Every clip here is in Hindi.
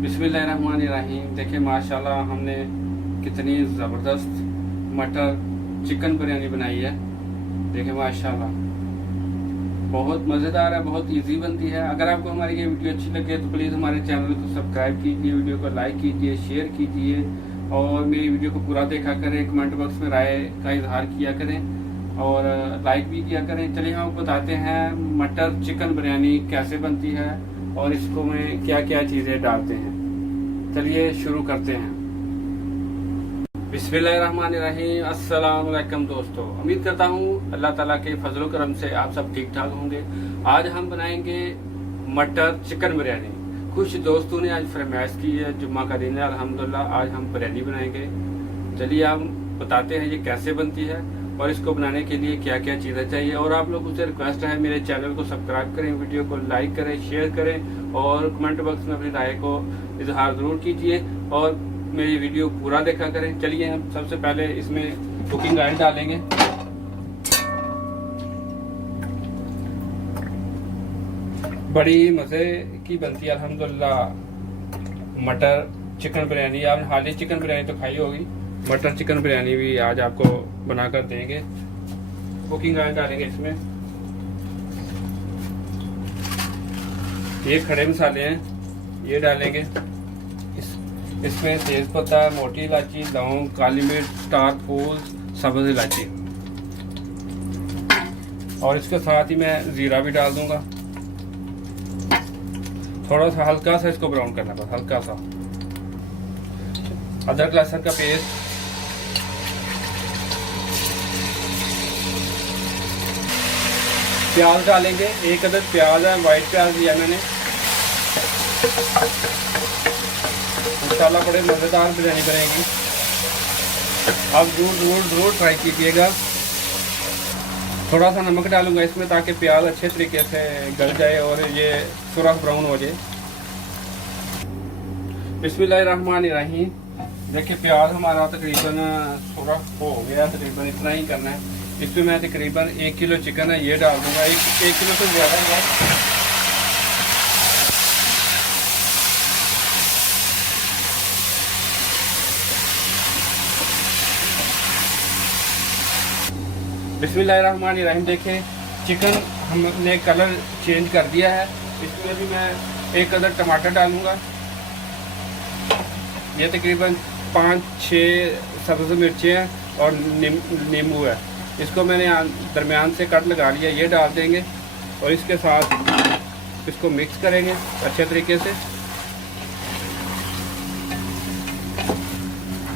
बिस्मिल्लाहिर्रहमानिर्रहीम। देखिए माशाल्लाह हमने कितनी ज़बरदस्त मटर चिकन बिरयानी बनाई है। देखिए माशाल्लाह बहुत मज़ेदार है, बहुत इजी बनती है। अगर आपको हमारी ये वीडियो अच्छी लगे तो प्लीज़ हमारे चैनल को सब्सक्राइब कीजिए, वीडियो को लाइक कीजिए, शेयर कीजिए और मेरी वीडियो को पूरा देखा करें। कमेंट बॉक्स में राय का इजहार किया करें और लाइक भी किया करें। चलिए हम बताते हैं मटर चिकन बिरयानी कैसे बनती है और इसको में क्या क्या चीज़ें डालते हैं। चलिए शुरू करते हैं। बिस्मिल्लाहिर्रहमानिर्रहीम। अस्सलाम वालेकुम दोस्तों, उम्मीद करता हूँ अल्लाह ताला के फजल करम से आप सब ठीक ठाक होंगे। आज हम बनाएंगे मटर चिकन बिरयानी। कुछ दोस्तों ने आज फरमाइश की है, जुम्मा का दिन है, अल्हम्दुलिल्लाह आज हम बिरयानी बनाएंगे। चलिए हम बताते हैं ये कैसे बनती है और इसको बनाने के लिए क्या क्या चीज़ें चाहिए। और आप लोगों से रिक्वेस्ट है मेरे चैनल को सब्सक्राइब करें, वीडियो को लाइक करें, शेयर करें और कमेंट बॉक्स में अपनी राय को इजहार ज़रूर कीजिए और मेरी वीडियो पूरा देखा करें। चलिए हम सबसे पहले इसमें कुकिंग ऑयल डालेंगे। बड़ी मज़े की बनती है अल्हम्दुलिल्लाह मटर चिकन बिरयानी। आपने हाली चिकन बिरयानी तो खाई होगी, मटर चिकन बिरयानी भी आज आपको बनाकर देंगे। कुकिंग ऑयल डालेंगे इसमें। ये खड़े मसाले हैं, ये डालेंगे। इसमें तेज पत्ता, मोटी इलायची, लौंग, काली मिर्च, स्टार फूल, सब्ज इलायची और इसके साथ ही मैं जीरा भी डाल दूंगा। थोड़ा सा हल्का सा इसको ब्राउन करना, बस हल्का सा। अदरक लहसुन का पेस्ट, प्याज डालेंगे। एक अदद प्याज है, व्हाइट प्याज लिया मैंने। इंशाल्लाह बड़े मज़ेदार बिरयानी बनेगी। आप जरूर ट्राई कीजिएगा। थोड़ा सा नमक डालूंगा इसमें ताकि प्याज अच्छे तरीके से गल जाए और ये सुरख ब्राउन हो जाए। बिस्मिल्लाहिर्रहमानिर्रहीम। देखिए प्याज हमारा तकरीबन सुरख हो गया, तकरीबन इतना ही करना है। इसमें मैं तकरीबन 1 किलो चिकन है ये डाल दूंगा। एक किलो से ज़्यादा है। बिस्मिल्लाहिर्रहमानिर्रहीम। देखें चिकन हमने कलर चेंज कर दिया है। इसमें भी मैं एक अदर टमाटर डालूंगा। ये तकरीबन 5-6 सब्ज़ मिर्चें हैं और नींबू है। इसको मैंने दरमियान से कट लगा लिया, ये डाल देंगे और इसके साथ इसको मिक्स करेंगे अच्छे तरीके से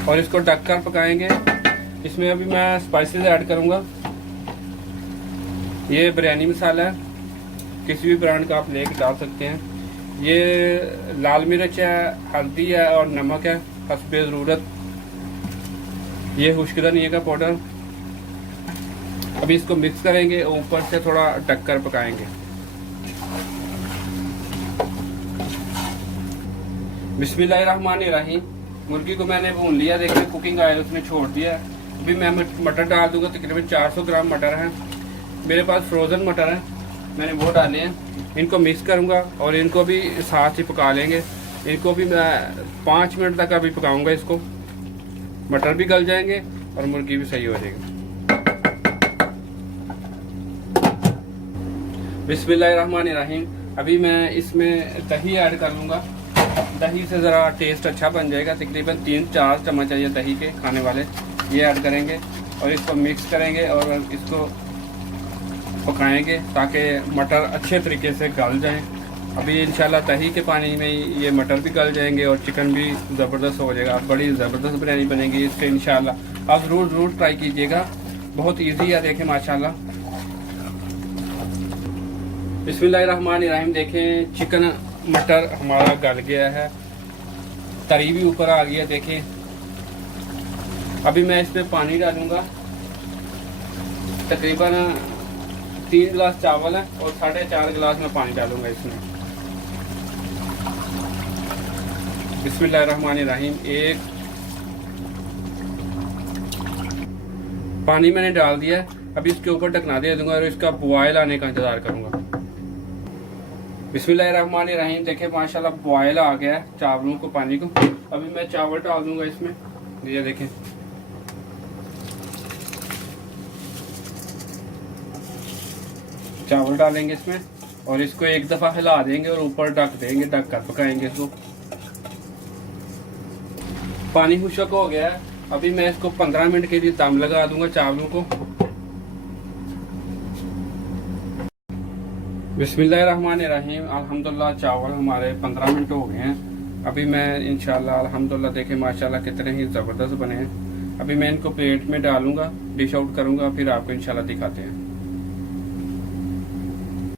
और इसको ढककर पकाएंगे। इसमें अभी मैं स्पाइसेस ऐड करूंगा। ये बिरयानी मसाला है, किसी भी ब्रांड का आप लेके डाल सकते हैं। ये लाल मिर्च है, हल्दी है और नमक है हस्बे ज़रूरत। ये खुश्क धनिया का पाउडर। अभी इसको मिक्स करेंगे, ऊपर से थोड़ा ढककर पकाएंगे। बिस्मिल्लाहिर्रहमानिर्रहीम। मुर्गी को मैंने भून लिया। देखिए कुकिंग ऑयल उसने छोड़ दिया। अभी मैं मटर डाल दूंगा। तकरीबन 400 ग्राम मटर है मेरे पास, फ्रोज़न मटर है, मैंने वो डाले हैं। इनको मिक्स करूंगा और इनको भी साथ ही पका लेंगे। इनको भी मैं 5 मिनट तक अभी पकाऊंगा। इसको मटर भी गल जाएंगे और मुर्गी भी सही हो जाएगी। बिस्मिल्लाहिर्रहमानिर्रहीम। अभी मैं इसमें दही ऐड कर लूँगा। दही से ज़रा टेस्ट अच्छा बन जाएगा। तकरीबन 3-4 चम्मच चाहिए दही के खाने वाले, ये ऐड करेंगे और इसको मिक्स करेंगे और इसको पकाएंगे ताकि मटर अच्छे तरीके से गल जाएं। अभी इंशाल्लाह दही के पानी में ये मटर भी गल जाएंगे और चिकन भी ज़बरदस्त हो जाएगा। बड़ी ज़बरदस्त बिरयानी बनेगी इससे इंशाल्लाह। आप ज़रूर ट्राई कीजिएगा, बहुत इजी है। देखें माशाल्लाह। बिस्मिल्लाहिर्रहमानिर्रहीम। देखें चिकन मटर हमारा गल गया है, तरी भी ऊपर आ गया। देखें अभी मैं इसमें पानी डालूंगा। तकरीबन 3 गिलास चावल है और 4.5 गिलास में पानी डालूंगा इसमें। बिस्मिल्लाहिर्रहमानिर्रहीम। एक पानी मैंने डाल दिया। अभी इसके ऊपर ढकना दे दूंगा और इसका बॉयल आने का इंतजार करूंगा। बिस्मिल्लाहिर्रहमानिर्रहीम। देखिए माशाल्लाह बॉयल आ गया है चावलों को, पानी को। अभी मैं चावल डाल दूंगा इसमें। ये देखें, चावल डालेंगे इसमें और इसको एक दफा हिला देंगे और ऊपर ढक देंगे, ढक कर पकाएंगे इसको। पानी खुश्क हो गया है। अभी मैं इसको 15 मिनट के लिए दम लगा दूंगा चावलों को। बिस्मिल्लाहिर्रहमानिर्रहीम। अल्हम्दुलिल्लाह चावल हमारे 15 मिनट हो गए हैं। अभी मैं इंशाल्लाह अल्हम्दुलिल्लाह देखे माशाल्लाह कितने ही जबरदस्त बने हैं। अभी मैं इनको प्लेट में डालूंगा, डिश आउट करूंगा, फिर आपको इंशाल्लाह दिखाते हैं।